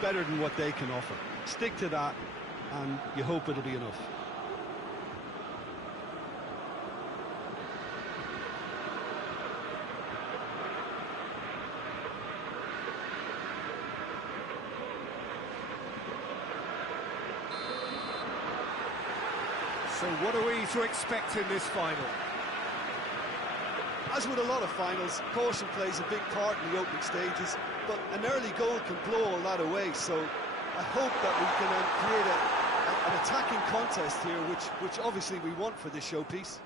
better than what they can offer. Stick to that, and you hope it'll be enough. So what are we to expect in this final? As with a lot of finals, caution plays a big part in the opening stages, but an early goal can blow all that away, so I hope that we can create an attacking contest here, which obviously we want for this showpiece.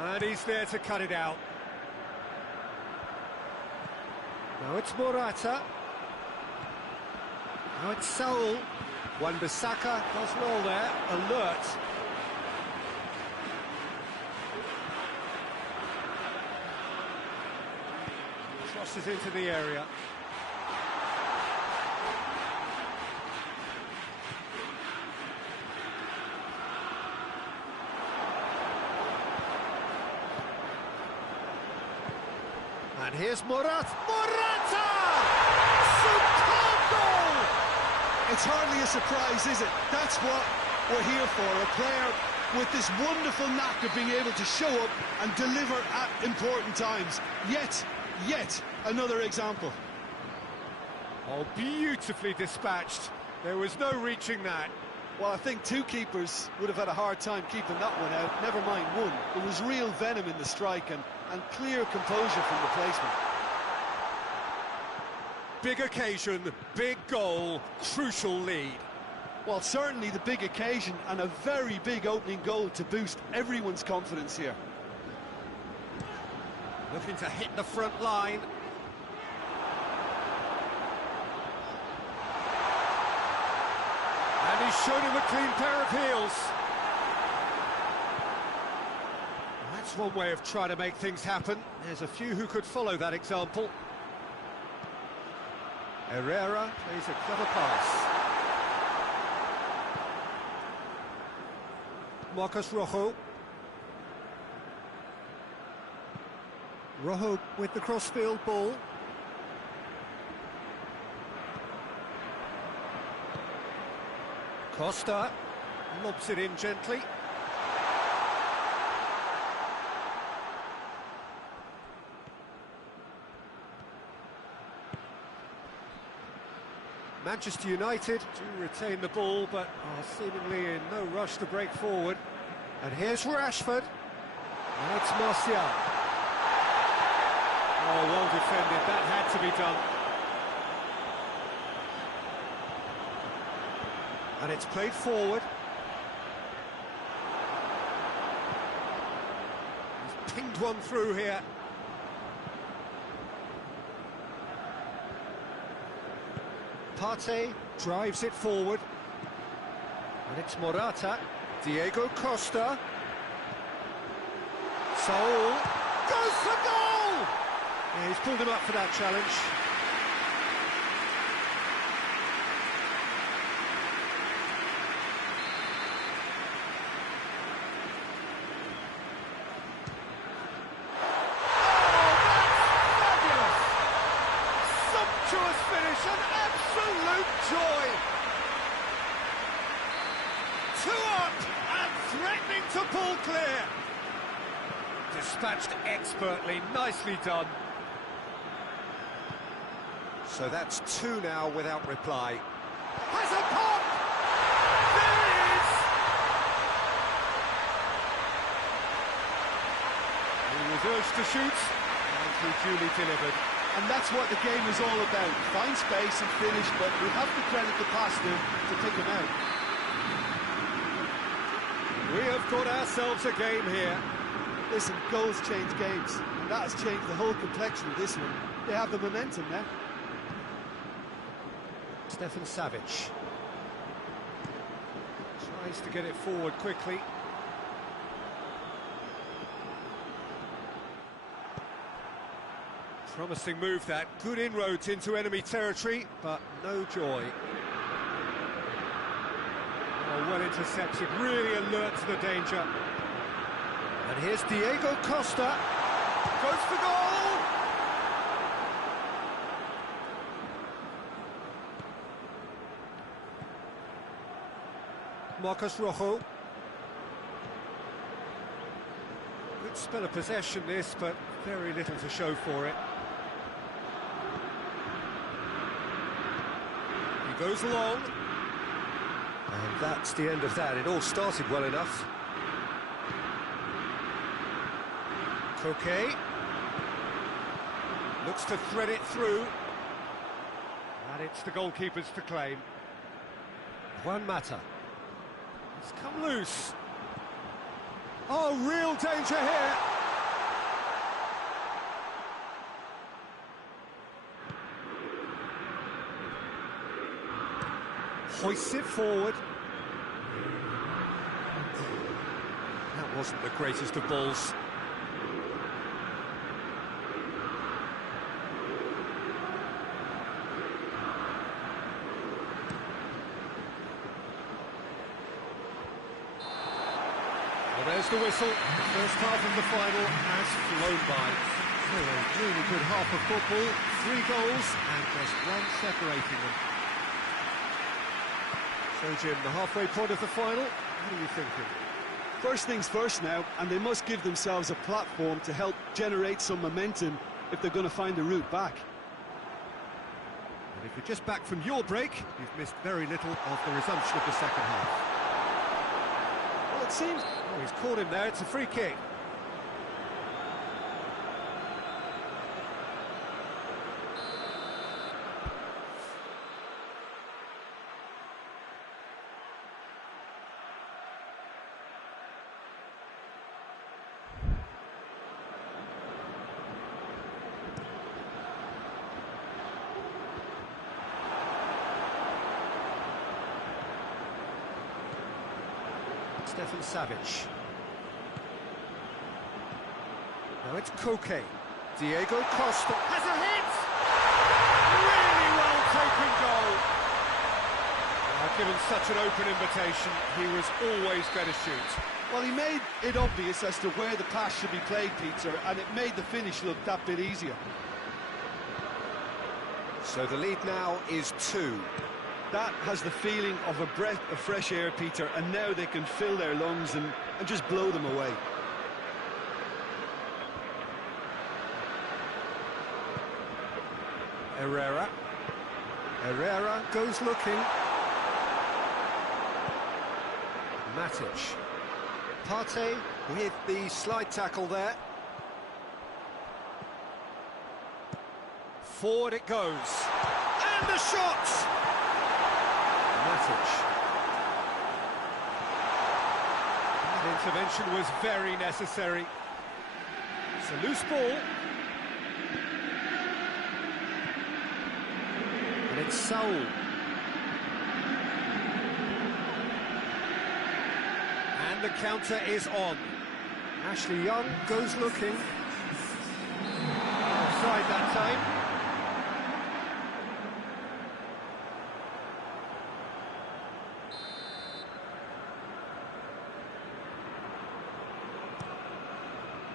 And he's there to cut it out. Now it's Morata. Now it's Saul. Wan-Bissaka does well there, alert. Crosses into the area. And here's Morata! Superb goal! It's hardly a surprise, is it? That's what we're here for, a player with this wonderful knack of being able to show up and deliver at important times. Yet another example. Oh, beautifully dispatched. There was no reaching that. Well, I think two keepers would have had a hard time keeping that one out, never mind one. There was real venom in the strike and clear composure from the placement. Big occasion, big goal, crucial lead. Well, certainly the big occasion and a very big opening goal to boost everyone's confidence here. Looking to hit the front line. And he's shown him a clean pair of heels. That's one way of trying to make things happen. There's a few who could follow that example. Herrera plays a clever pass. Marcos Rojo. Rojo with the crossfield ball. Costa lobs it in gently. Manchester United do retain the ball, but are seemingly in no rush to break forward. And here's Rashford. Now it's Martial. Oh, well defended. That had to be done. And it's played forward. He's pinged one through here. Partey drives it forward. And it's Morata. Diego Costa. Saul goes for goal! Yeah, he's pulled him up for that challenge. Finish, an absolute joy. 2 up and threatening to pull clear. Dispatched expertly, nicely done. So that's 2 now without reply. Has a pop! There it is! He was urged to shoot, and he duly delivered. And that's what the game is all about. Find space and finish, but we have to credit the passer to pick him out. We have got ourselves a game here. Listen, goals change games, and that has changed the whole complexion of this one. They have the momentum now. Stefan Savic tries to get it forward quickly. Promising move that, good inroads into enemy territory, but no joy. Oh, well intercepted, really alert to the danger. And here's Diego Costa, goes for goal! Marcos Rojo. Good spell of possession this, but very little to show for it. He goes along. And that's the end of that. It all started well enough. Koke. Looks to thread it through. And it's the goalkeepers to claim. Juan Mata. It's come loose. Oh, real danger here. Hoists it forward. That wasn't the greatest of balls. Well, there's the whistle. The first half of the final has flown by. So a really good half of football, 3 goals and just one separating them. So, Jim, the halfway point of the final, what are you thinking? First things first now, and they must give themselves a platform to help generate some momentum if they're going to find a route back. And if you're just back from your break, you've missed very little of the resumption of the second half. Well, it seems... Oh, he's caught him there, it's a free kick. Stefan Savic. Now it's Koke. Diego Costa has a hit! Really well taken goal. Given such an open invitation, he was always going to shoot. Well, he made it obvious as to where the pass should be played, Peter, and it made the finish look that bit easier. So the lead now is 2. That has the feeling of a breath of fresh air, Peter, and now they can fill their lungs and just blow them away. Herrera. Herrera goes looking. Matic. Partey with the slide tackle there. Forward it goes. And the shot! Matic. That intervention was very necessary. It's a loose ball. And it's Saul. And the counter is on. Ashley Young goes looking. Offside that time.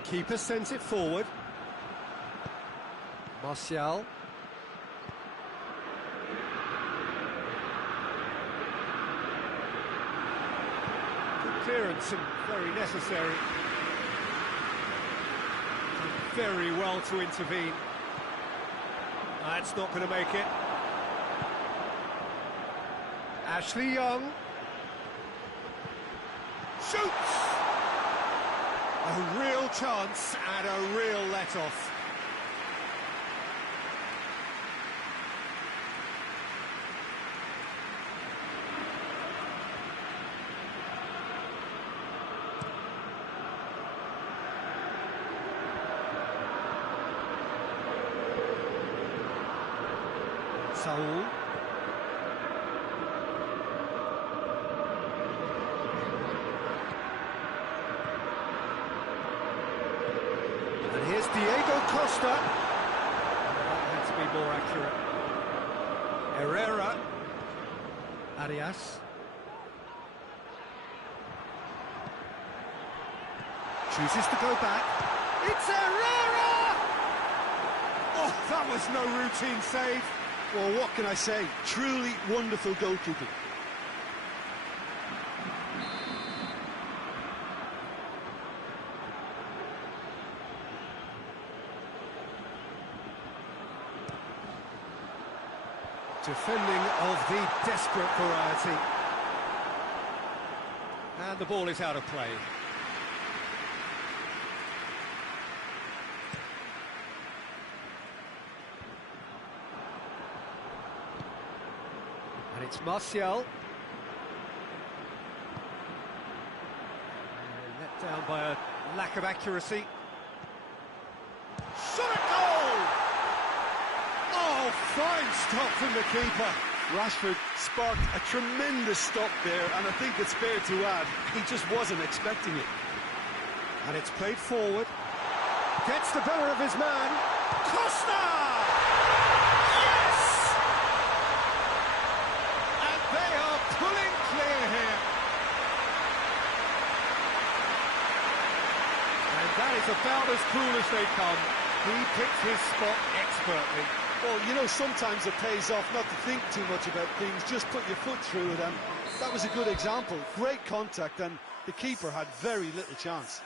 Keeper sends it forward. Martial. Good clearance and very necessary. Very well to intervene. That's not going to make it. Ashley Young. Shoots! A real chance and a real let-off. Saul. Diego Costa. That had to be more accurate. Herrera. Arias. Chooses to go back. It's Herrera! Oh, that was no routine save. Well, what can I say? Truly wonderful goalkeeping. Defending of the desperate variety. And the ball is out of play. And it's Martial. Let down by a lack of accuracy. Shot at goal! Oh, fine stop from the keeper. Rashford sparked a tremendous stop there, and I think it's fair to add, he just wasn't expecting it. And it's played forward. Gets the better of his man. Costa! Yes! And they are pulling clear here. And that is about as cool as they come. He picked his spot expertly. Well, you know, sometimes it pays off not to think too much about things, just put your foot through it, and that was a good example. Great contact, and the keeper had very little chance.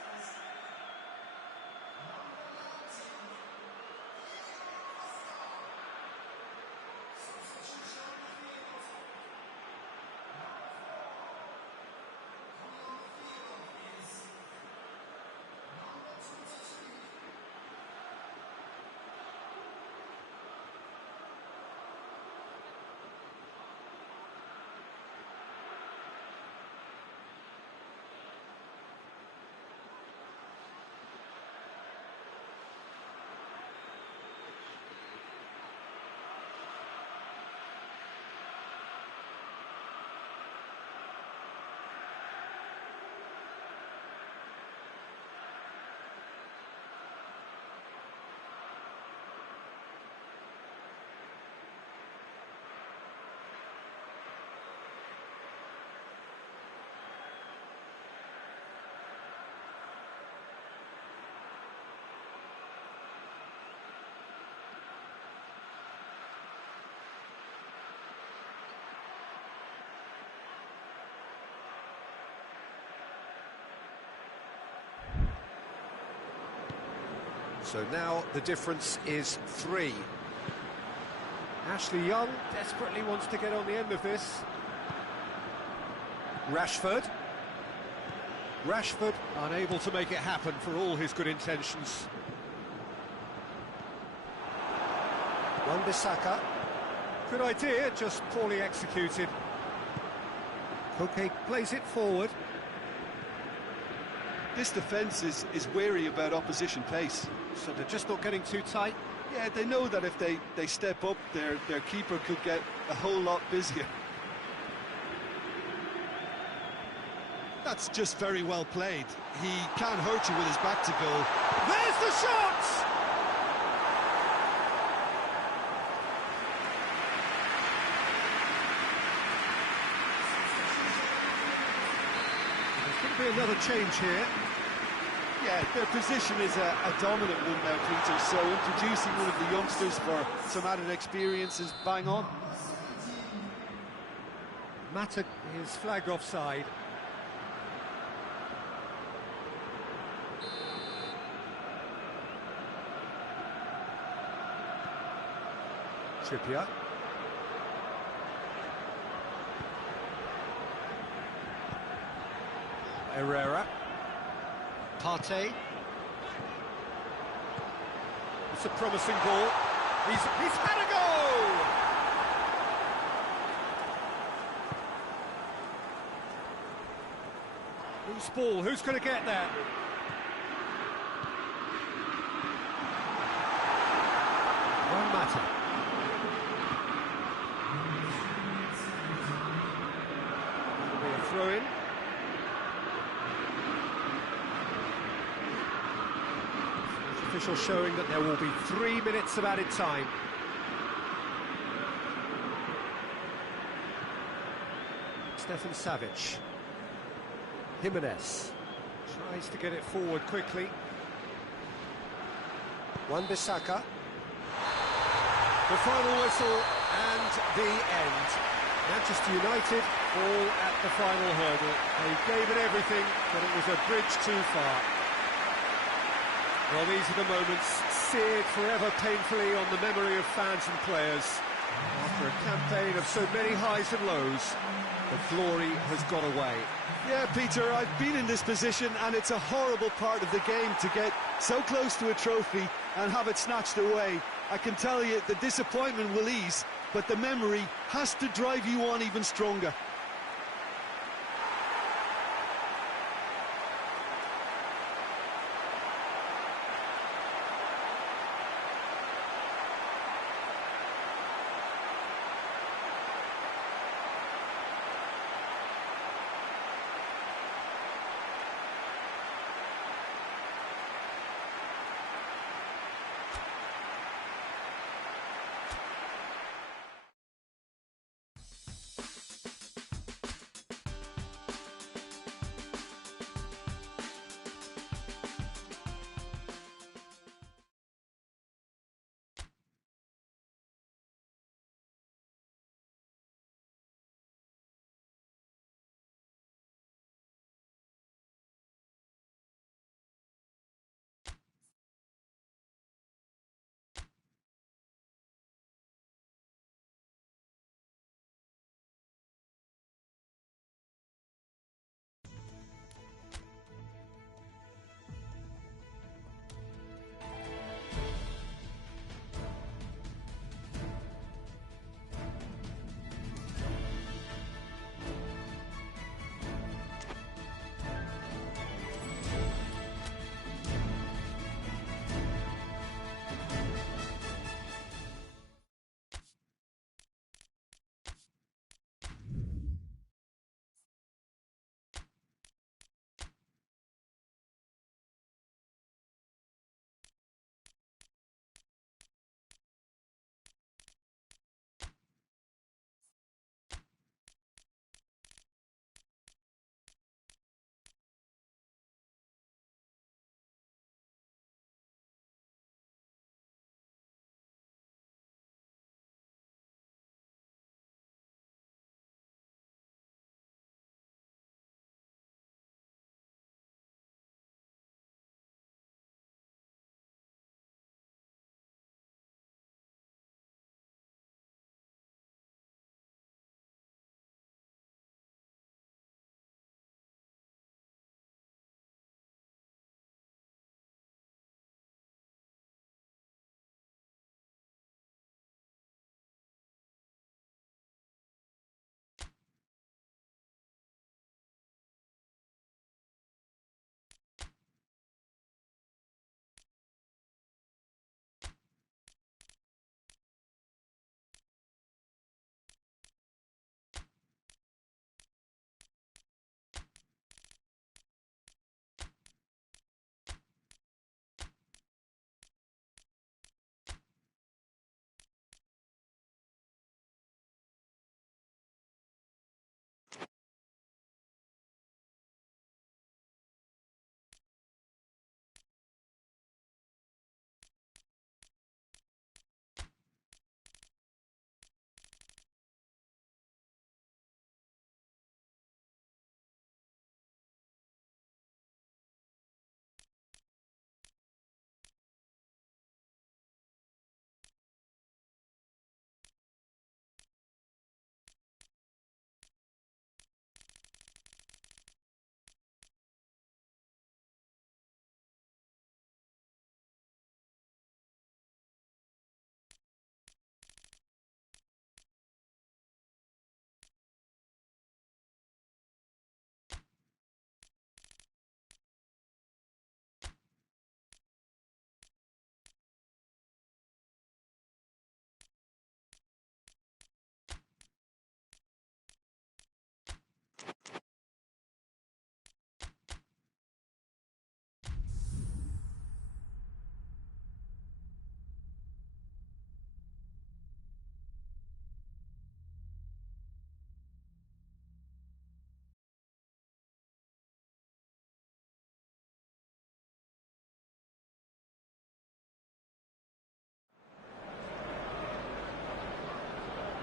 So now the difference is 3. Ashley Young desperately wants to get on the end of this. Rashford. Rashford unable to make it happen for all his good intentions. Wan-Bissaka. Good idea, just poorly executed. Koke plays it forward. This defence is wary about opposition pace. So they're just not getting too tight? Yeah, they know that if they step up, their keeper could get a whole lot busier. That's just very well played. He can't hurt you with his back to goal. There's the shot! There's going to be another change here. Yeah, their position is a dominant one now, Peter, so introducing one of the youngsters for some added experience is bang on. Mata is flagged offside. Trippier. Herrera. Partey. It's a promising ball. He's had a go! Loose ball, who's going to get there? One matter. That'll be a throw-in. Official showing that there will be 3 minutes of added time. Stefan Savic. Jimenez tries to get it forward quickly. Wan-Bissaka. The final whistle and the end. Manchester United fall at the final hurdle. They gave it everything, but it was a bridge too far. Well, these are the moments seared forever painfully on the memory of fans and players. After a campaign of so many highs and lows, the glory has got away. Yeah, Peter, I've been in this position, and it's a horrible part of the game to get so close to a trophy and have it snatched away. I can tell you the disappointment will ease, but the memory has to drive you on even stronger.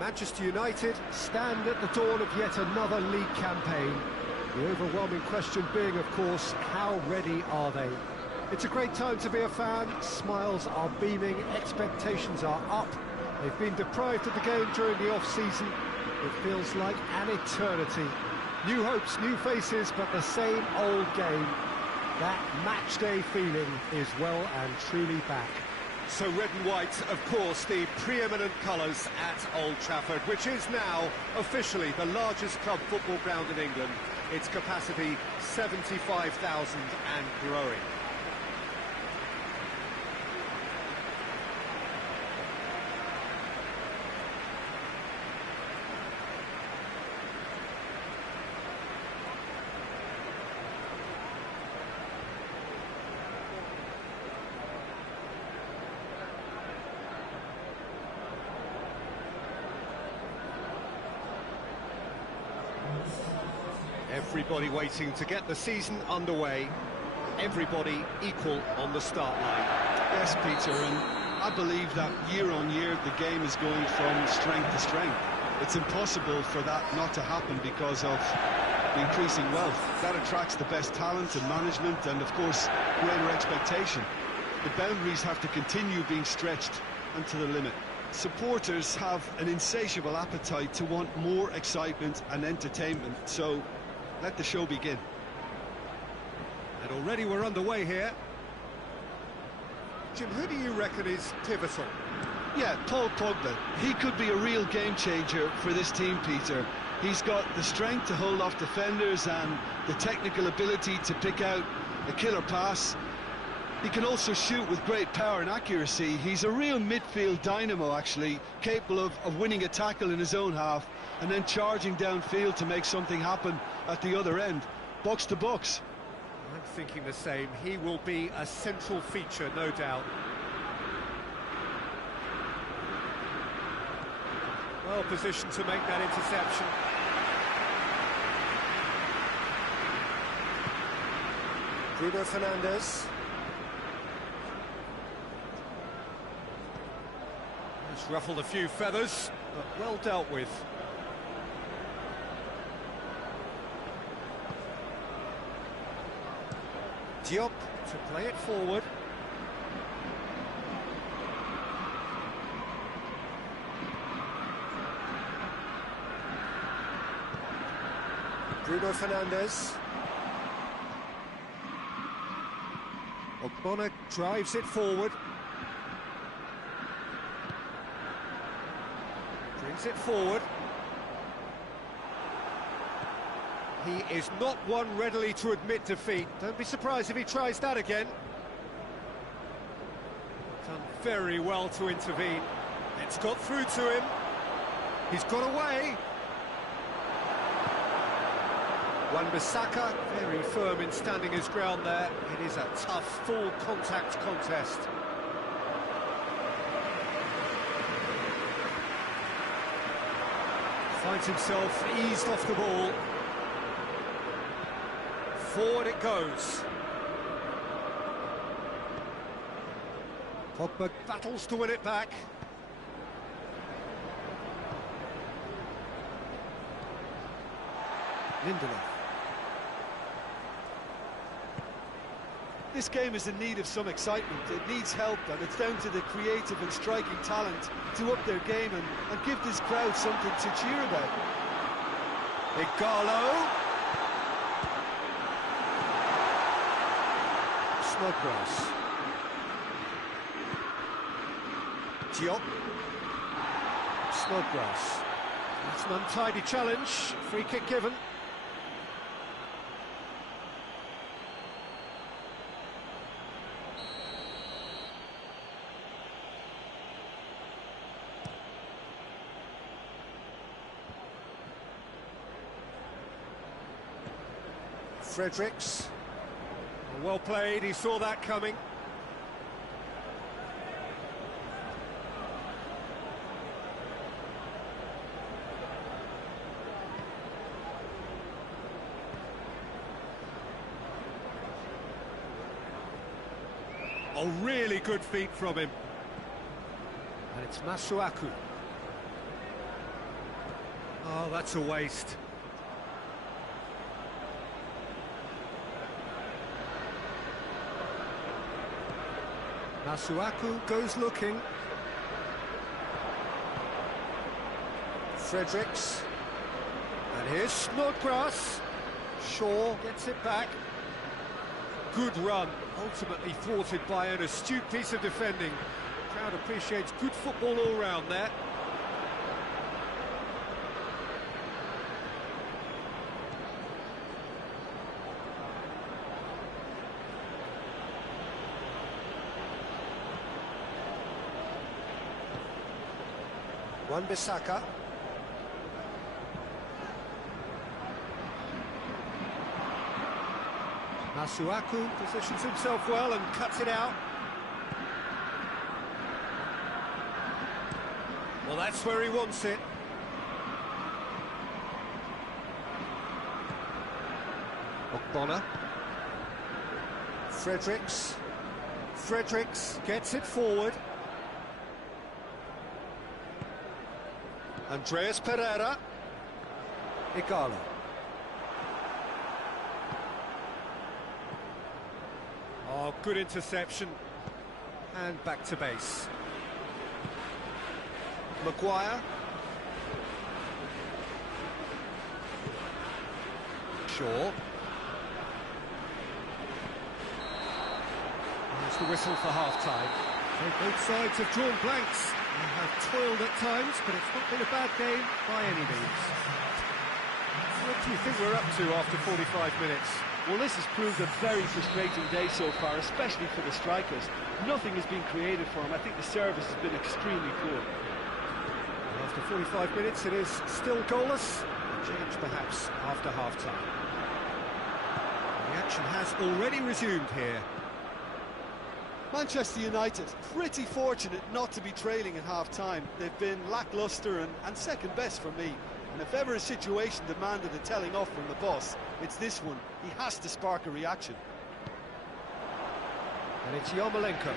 Manchester United stand at the dawn of yet another league campaign. The overwhelming question being, of course, how ready are they? It's a great time to be a fan. Smiles are beaming, expectations are up, They've been deprived of the game during the off-season. It feels like an eternity. New hopes, new faces, but the same old game. That match-day feeling is well and truly back. So red and white, of course, the preeminent colours at Old Trafford, which is now officially the largest club football ground in England. Its capacity 75,000 and growing. Everybody waiting to get the season underway. Everybody equal on the start line. Yes, Peter, and I believe that year on year the game is going from strength to strength. It's impossible for that not to happen because of the increasing wealth. That attracts the best talent and management and, of course, greater expectation. The boundaries have to continue being stretched and to the limit. Supporters have an insatiable appetite to want more excitement and entertainment, so let the show begin. And already we're underway here. Jim, who do you reckon is pivotal? Yeah, Paul Pogba. He could be a real game changer for this team, Peter. He's got the strength to hold off defenders and the technical ability to pick out a killer pass. He can also shoot with great power and accuracy. He's a real midfield dynamo, actually, capable of winning a tackle in his own half and then charging downfield to make something happen at the other end. Box to box. I'm thinking the same. He will be a central feature, no doubt. Well positioned to make that interception. Bruno Fernandes. It's ruffled a few feathers, but well dealt with. Diop to play it forward. Bruno Fernandes. Ogbonna drives it forward. Brings it forward. He is not one readily to admit defeat. Don't be surprised if he tries that again. Done very well to intervene. It's got through to him. He's got away. Wan-Bissaka, very firm in standing his ground there. It is a tough, full contact contest. Finds himself eased off the ball. Forward it goes. Pogba battles to win it back. Lindelof. This game is in need of some excitement. It needs help, and it's down to the creative and striking talent to up their game and give this crowd something to cheer about. Igalo. Snodgrass. Diop. Snodgrass. It's an untidy challenge. Free kick given. Fredericks. Well played, he saw that coming. Oh, really good feet from him. And it's Masuaku. Oh, that's a waste. Masuaku goes looking. Fredericks. And here's Snodgrass. Shaw gets it back. Good run, ultimately thwarted by an astute piece of defending. The crowd appreciates good football all round there. Wan-Bissaka. Masuaku positions himself well and cuts it out. Well, that's where he wants it. Ogbonna. Fredericks. Fredericks gets it forward. Andreas Pereira. Igalo. Oh, good interception. And back to base. Maguire. Shaw. There's the whistle for half-time. So both sides have drawn blanks. They have toiled at times, but it's not been a bad game by any means. What do you think we're up to after 45 minutes? Well, this has proved a very frustrating day so far, especially for the strikers. Nothing has been created for them. I think the service has been extremely poor. After 45 minutes, it is still goalless. A change perhaps after half-time. The action has already resumed here. Manchester United, pretty fortunate not to be trailing at half-time. They've been lacklustre and second best for me. And if ever a situation demanded a telling off from the boss, it's this one. He has to spark a reaction. And it's Yarmolenko.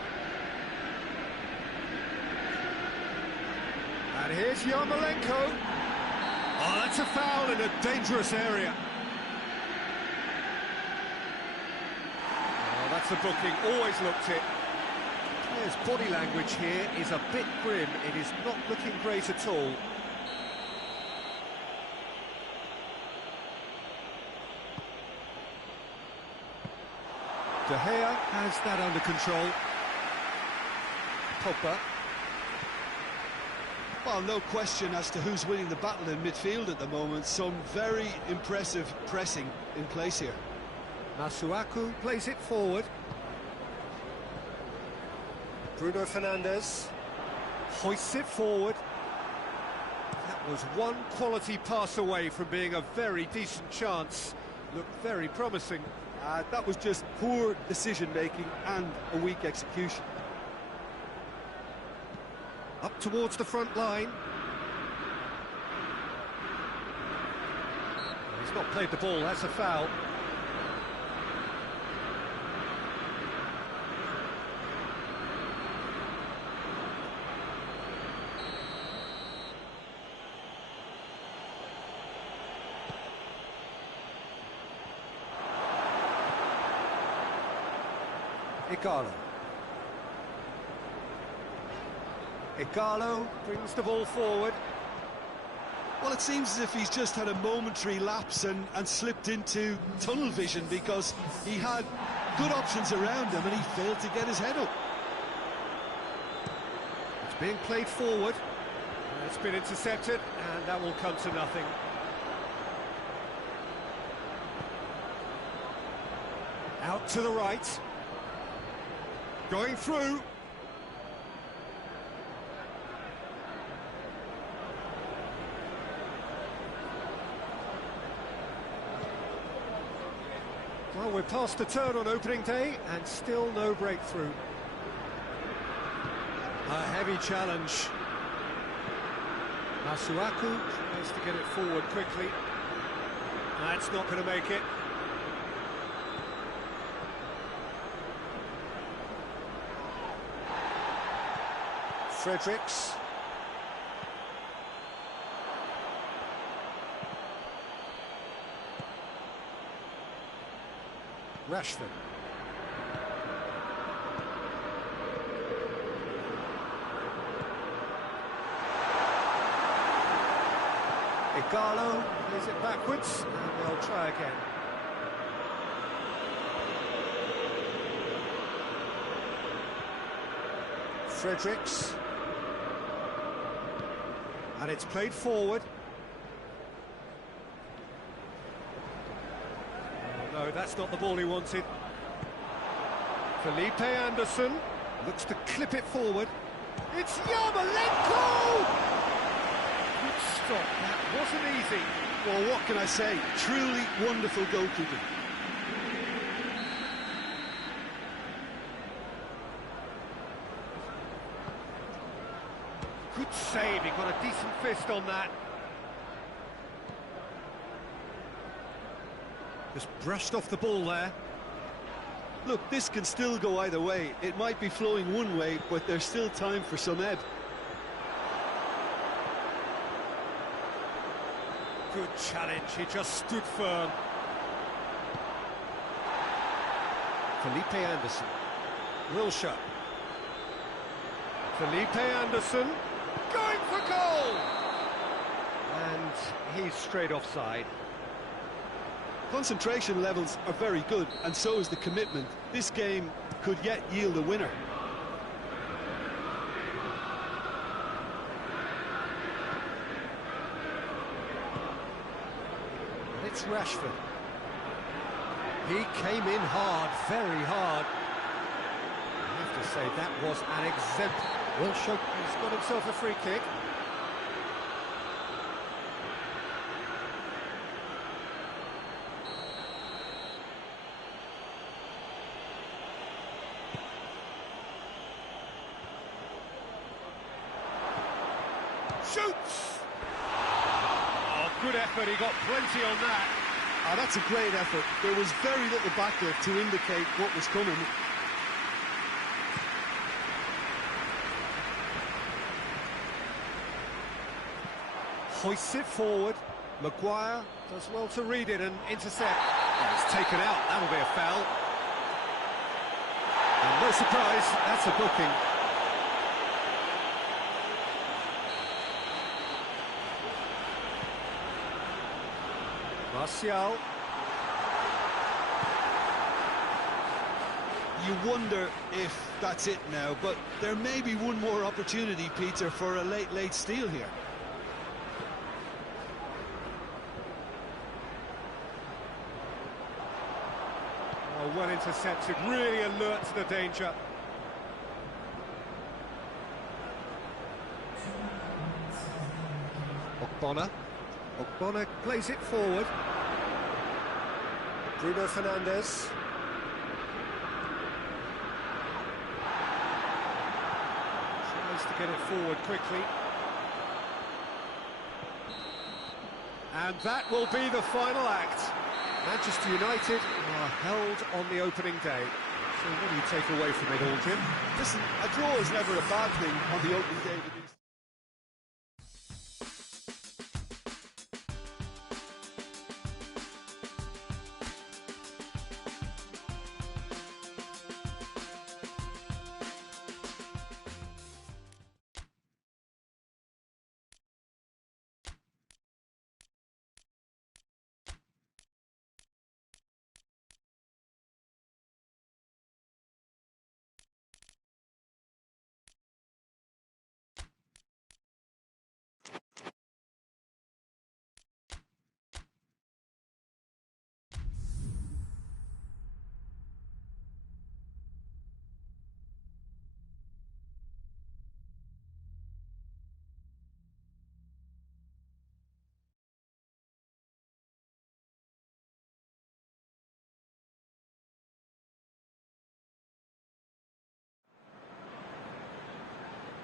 And here's Yarmolenko. Oh, that's a foul in a dangerous area. Oh, that's a booking, always looked it. His body language here is a bit grim. It is not looking great at all. De Gea has that under control. Pogba. Well, no question as to who's winning the battle in midfield at the moment. Some very impressive pressing in place here. Masuaku plays it forward. Bruno Fernandes hoists it forward. That was one quality pass away from being a very decent chance. Looked very promising. That was just poor decision-making and a weak execution. Up towards the front line. He's not played the ball, that's a foul. Igalo. Igalo brings the ball forward. Well, it seems as if he's just had a momentary lapse and slipped into tunnel vision, because he had good options around him and he failed to get his head up. It's being played forward. It's been intercepted, and that will come to nothing. Out to the right. Going through. Well, we're past the turn on opening day and still no breakthrough. A heavy challenge. Masuaku tries to get it forward quickly. That's not going to make it. Fredericks. Rashford. Igalo plays it backwards, and they'll try again. Fredericks. And it's played forward. Oh, no, that's not the ball he wanted. Felipe Anderson looks to clip it forward. It's Yarmolenko! Good stop, that wasn't easy. Well, what can I say? Truly wonderful goalkeeping. Good save, he got a decent fist on that. Just brushed off the ball there. Look, this can still go either way. It might be flowing one way, but there's still time for some ebb. Good challenge, he just stood firm. Felipe Anderson. Wilshere. Felipe Anderson. Going for goal! And he's straight offside. Concentration levels are very good, and so is the commitment. This game could yet yield a winner. And it's Rashford. He came in hard, very hard. I have to say, that was an exemplary. Wilshere has got himself a free kick. Shoots! Oh, good effort, he got plenty on that. Oh, that's a great effort. There was very little backup to indicate what was coming. Hoists it forward. Maguire does well to read it and intercept. Oh, it's taken out, that'll be a foul. And no surprise, that's a booking. Martial. You wonder if that's it now, but there may be one more opportunity, Peter, for a late steal here. Oh, well intercepted, really alert to the danger. Ogbonna plays it forward. Bruno Fernandes. Tries to get it forward quickly. And that will be the final act. Manchester United are held on the opening day. So what do you take away from it all, Jim? Listen, a draw is never a bad thing on the opening day of these.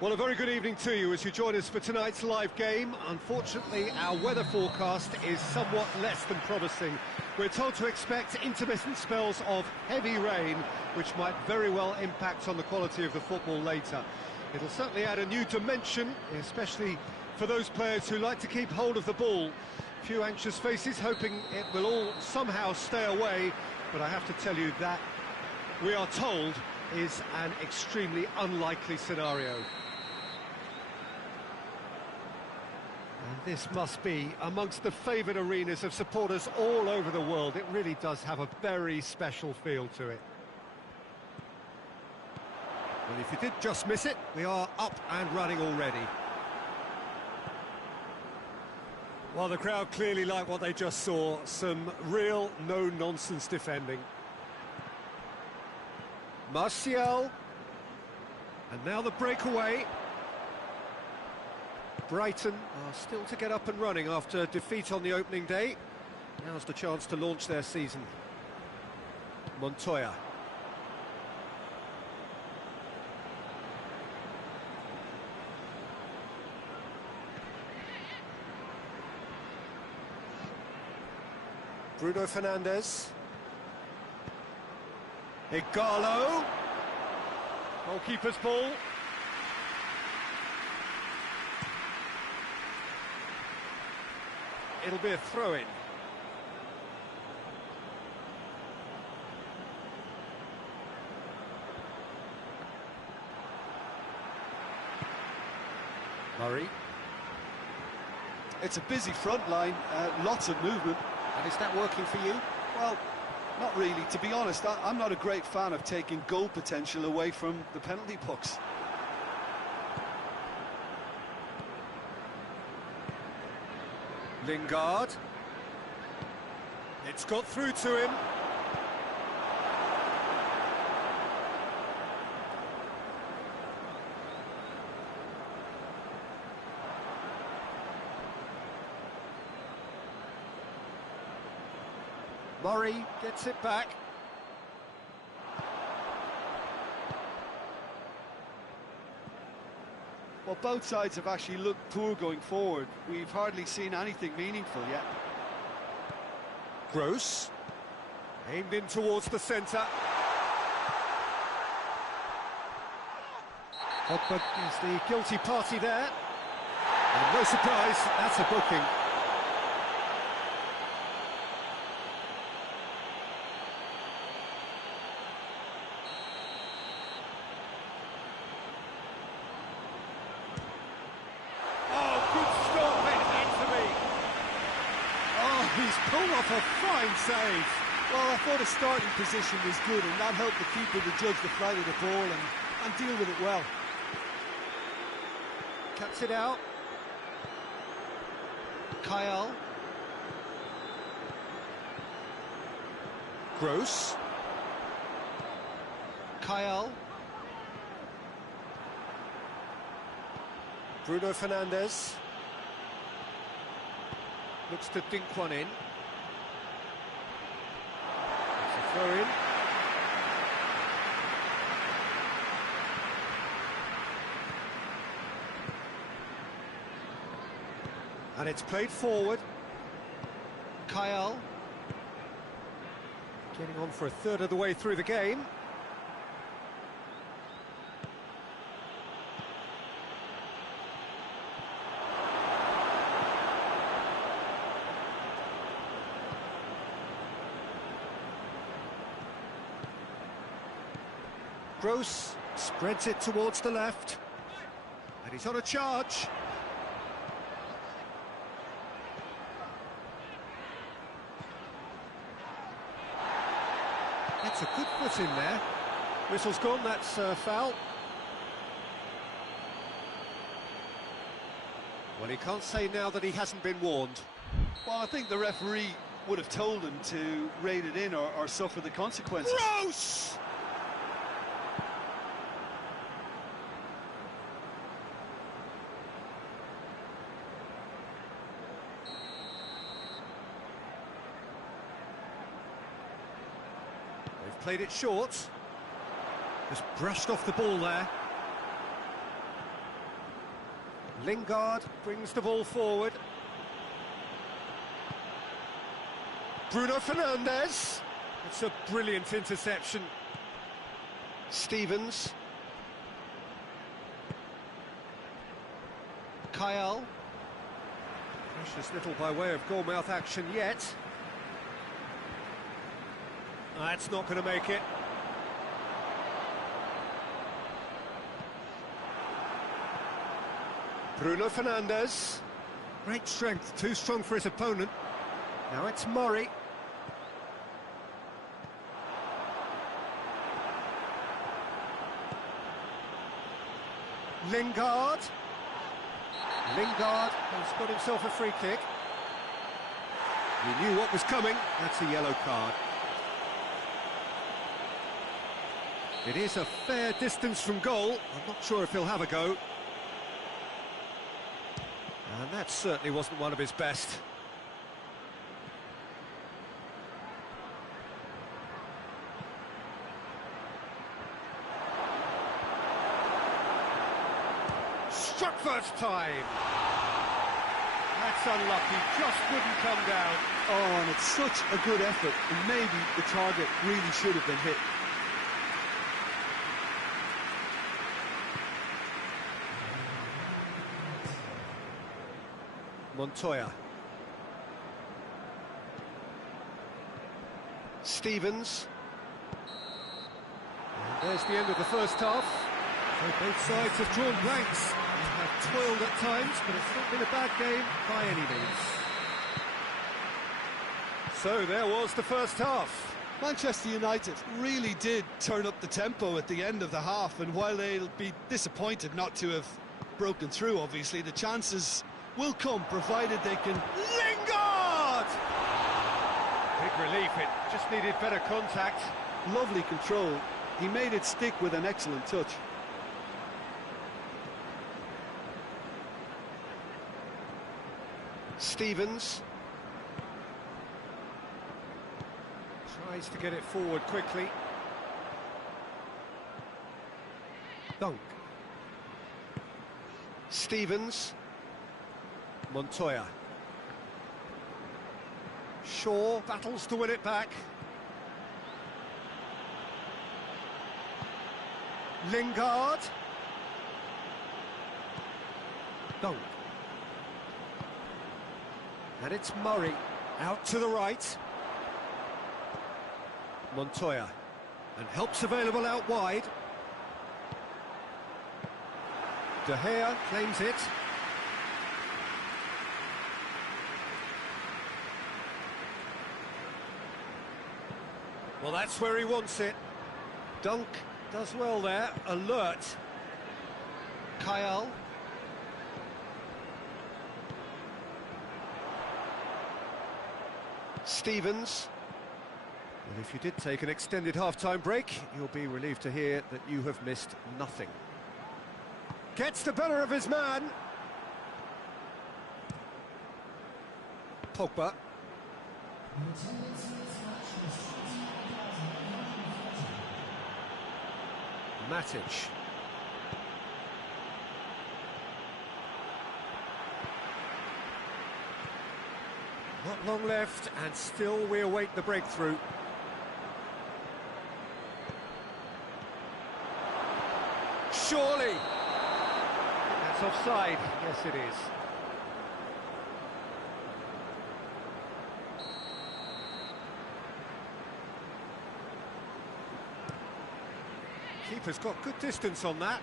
Well, a very good evening to you as you join us for tonight's live game. Unfortunately, our weather forecast is somewhat less than promising. We're told to expect intermittent spells of heavy rain, which might very well impact on the quality of the football later. It'll certainly add a new dimension, especially for those players who like to keep hold of the ball. A few anxious faces hoping it will all somehow stay away, but I have to tell you that we are told is an extremely unlikely scenario. And This must be amongst the favoured arenas of supporters all over the world. It really does have a very special feel to it. Well, if you did just miss it, we are up and running already. Well, the crowd clearly like what they just saw. Some real no-nonsense defending. Martial. And now the breakaway. Brighton are still to get up and running after defeat on the opening day. Now's the chance to launch their season. Montoya. Bruno Fernandes. Igalo. Goalkeeper's ball. It'll be a throw-in. Murray. It's a busy front line, lots of movement. And is that working for you? Well, not really. To be honest, I'm not a great fan of taking goal potential away from the penalty box. Lingard. It's got through to him. Murray gets it back. Well, both sides have actually looked poor going forward. We've hardly seen anything meaningful yet. Gross. Aimed in towards the centre. Pogba is the guilty party there. And no surprise, that's a booking. He's pulled off a fine save. Well, I thought his starting position was good, and that helped the keeper to judge the flight of the ball and deal with it well. Cuts it out. Kyle. Gross. Kyle. Bruno Fernandes. Looks to dink one in. It's a throw in. And it's played forward. Kyle. Getting on for a third of the way through the game. Gross spreads it towards the left, and he's on a charge. That's a good foot in there. Whistle's gone, that's foul. Well, he can't say now that he hasn't been warned. Well, I think the referee would have told him to rate it in or suffer the consequences. Gross! They've played it short. Just brushed off the ball there. Lingard brings the ball forward. Bruno Fernandes. It's a brilliant interception. Stevens. Kyle. Precious little by way of goal-mouth action yet. That's not going to make it. Bruno Fernandes. Great strength, too strong for his opponent. Now it's Murray. Lingard. Lingard has got himself a free kick. He knew what was coming. That's a yellow card. It is a fair distance from goal. I'm not sure if he'll have a go. And that certainly wasn't one of his best. Struck first time. That's unlucky, just wouldn't come down. Oh, and it's such a good effort, and maybe the target really should have been hit. Montoya. Stevens. And there's the end of the first half. So both sides have drawn blanks. They have toiled at times, but it's not been a bad game by any means. So there was the first half. Manchester United really did turn up the tempo at the end of the half, and while they'll be disappointed not to have broken through, obviously, the chances will come, provided they can... Lingard! Big relief, it just needed better contact. Lovely control. He made it stick with an excellent touch. Stevens. Tries to get it forward quickly. Dunk. Stevens. Montoya. Shaw battles to win it back. Lingard. Dunk. And it's Murray out to the right. Montoya. And help's available out wide. De Gea claims it. Well, that's where he wants it. Dunk does well there, alert. Kyle. Stevens. Well, if you did take an extended half-time break, you'll be relieved to hear that you have missed nothing. Gets the better of his man. Pogba. Matic. Not long left, and still we await the breakthrough. Surely! That's offside. Yes, it is. Keeper's got good distance on that.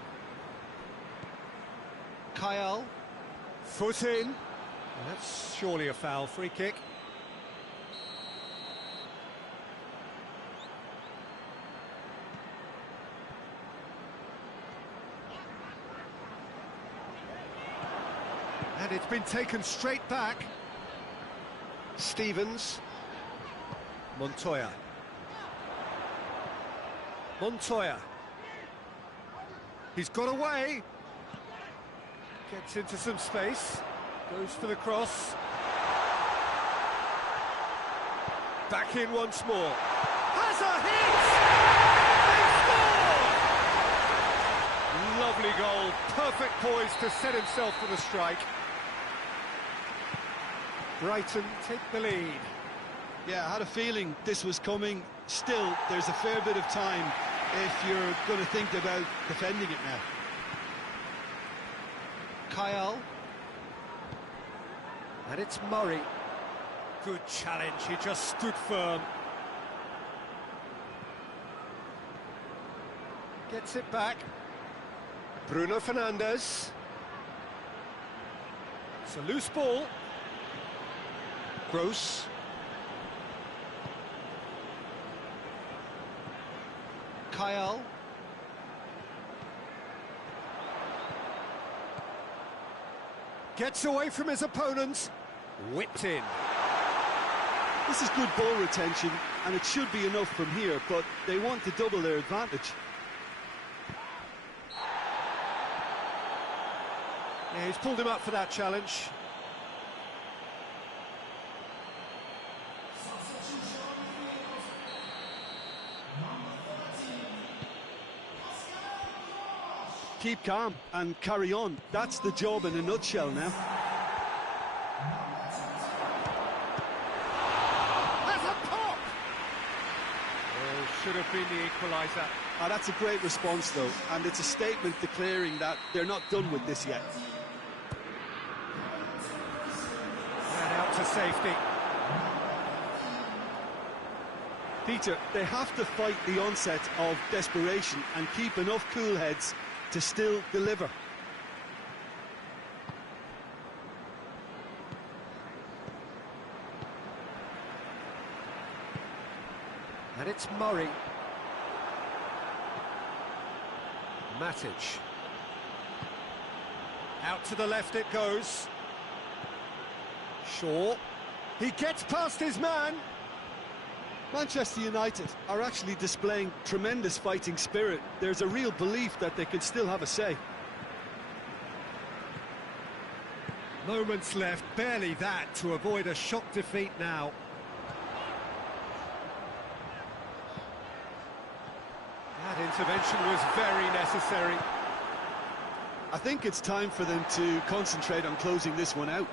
Kyle. Foot in. That's surely a foul. Free kick. And it's been taken straight back. Stevens. Montoya. Montoya. He's got away. Gets into some space. Goes for the cross. Back in once more. Has a hit! They score! Lovely goal. Perfect poise to set himself for the strike. Brighton take the lead. Yeah, I had a feeling this was coming. Still, there's a fair bit of time if you're going to think about defending it now. Kyle. And it's Murray. Good challenge, he just stood firm. Gets it back. Bruno Fernandes. It's a loose ball. Gross. Kyle. Gets away from his opponents. Whipped in. This is good ball retention, and it should be enough from here, but they want to double their advantage. Yeah, he's pulled him up for that challenge. Keep calm and carry on. That's the job in a nutshell now. That's a pop! Oh, should have been the equaliser. That's a great response, though, and it's a statement declaring that they're not done with this yet. And out to safety. Peter, they have to fight the onset of desperation and keep enough cool heads to still deliver. And it's Murray. Matic. Out to the left it goes. Shaw. He gets past his man. Manchester United are actually displaying tremendous fighting spirit. There's a real belief that they can still have a say. Moments left, barely that, to avoid a shock defeat now. That intervention was very necessary. I think it's time for them to concentrate on closing this one out.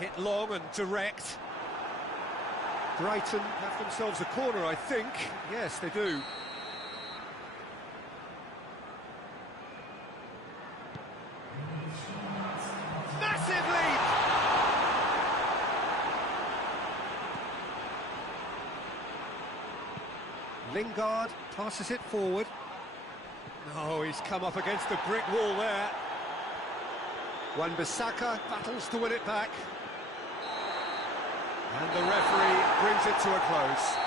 Hit long and direct. Brighton have themselves a corner, I think. Yes, they do. Massive lead! Lingard passes it forward. Oh, he's come up against the brick wall there. Wan-Bissaka battles to win it back. And the referee brings it to a close.